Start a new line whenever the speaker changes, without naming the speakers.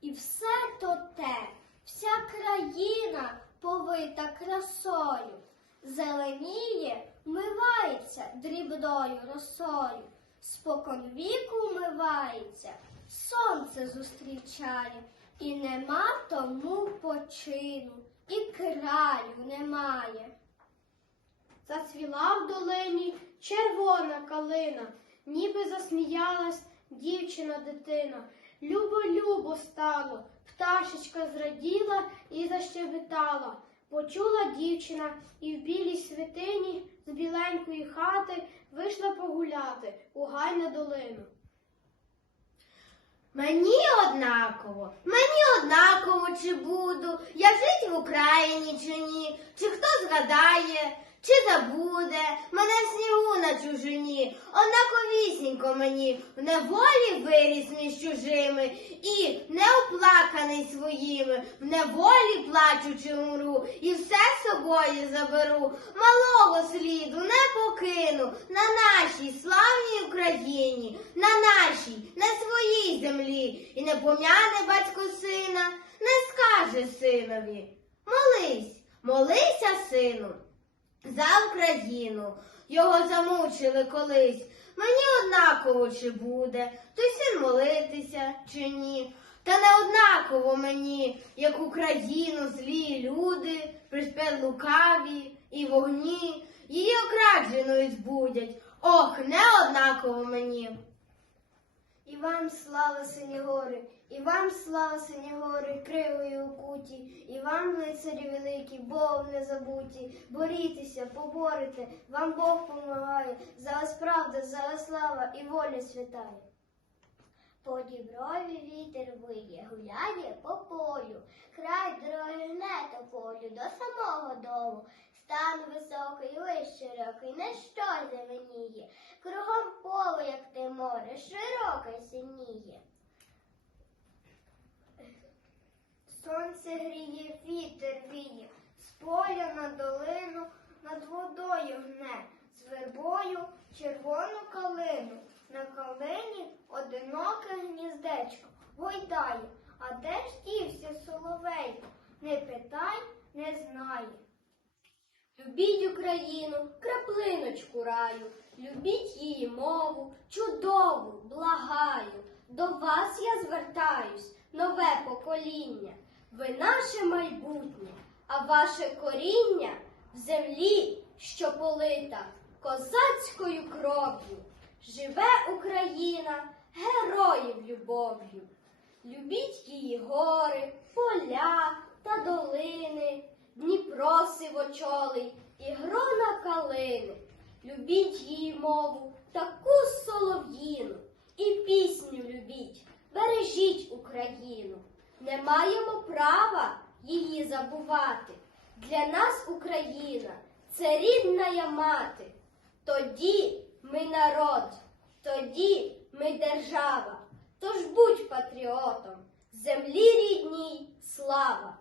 І все то те, вся країна повита красою, зеленіє, мивається дрібною росою, спокон віку мивається, сонце зустрічає, і нема тому почину, і краю немає.
Зацвіла в долині червона калина, ніби засміялась дівчина дитина. Любо-любо стало, пташечка зраділа і защебетала. Почула дівчина і в білій святині з біленької хати вийшла погуляти у гай на долину.
Мені однаково, мені однаково, чи буду я жить в Україні чи ні, чи хто згадає, чи забуде мене в снігу на чужині, однаковісінько мені в неволі виріс між чужими і неоплаканий своїми, в неволі плачучи умру, і все з собою заберу, малого сліду не покину на нашій славній Україні, на нашій, на своїй землі, і не пом'яне батько сина, не скаже синові. Молись, молися, сину, за Україну. Його замучили колись. Мені однаково, чи буде, той син молитися, чи ні. Та не однаково мені, як Україну злі люди, приспять лукаві і вогні, її окрадженою збудять. Ох, не однаково мені.
І вам слава, сині гори, і вам слава, сині гори, кривої укуті, і вам, лицарі великі, Богом не забуті. Борітеся, поборете, вам Бог помагає, за вас правда, за вас слава і воля святає.
По діброві вітер виє, гуляє по полю, край дороги гне тополю до самого долу. Стан високий, лиш широкий, не що зеленіє, Сонце гріє, вітер віє, з поля на долину над водою гне, з вербою червону калину. На калині одиноке гніздечко гойдає, а де ж дівся соловейко? Не питай, не знає. Любіть Україну, краплиночку раю, любіть її мову, чудову, благаю. До вас я звертаюсь, нове покоління. Ви наше майбутнє, а ваше коріння в землі, що полита козацькою кров'ю. Живе Україна героїв любов'ю. Любіть її гори, поля та долини, Дніпро сивочолий і грона калини. Любіть її мову, таку солов'їну, і пісню любіть, бережіть Україну. Не маємо права її забувати. Для нас Україна це рідна мати. Тоді ми народ, тоді ми держава. Тож будь патріотом, землі рідній слава.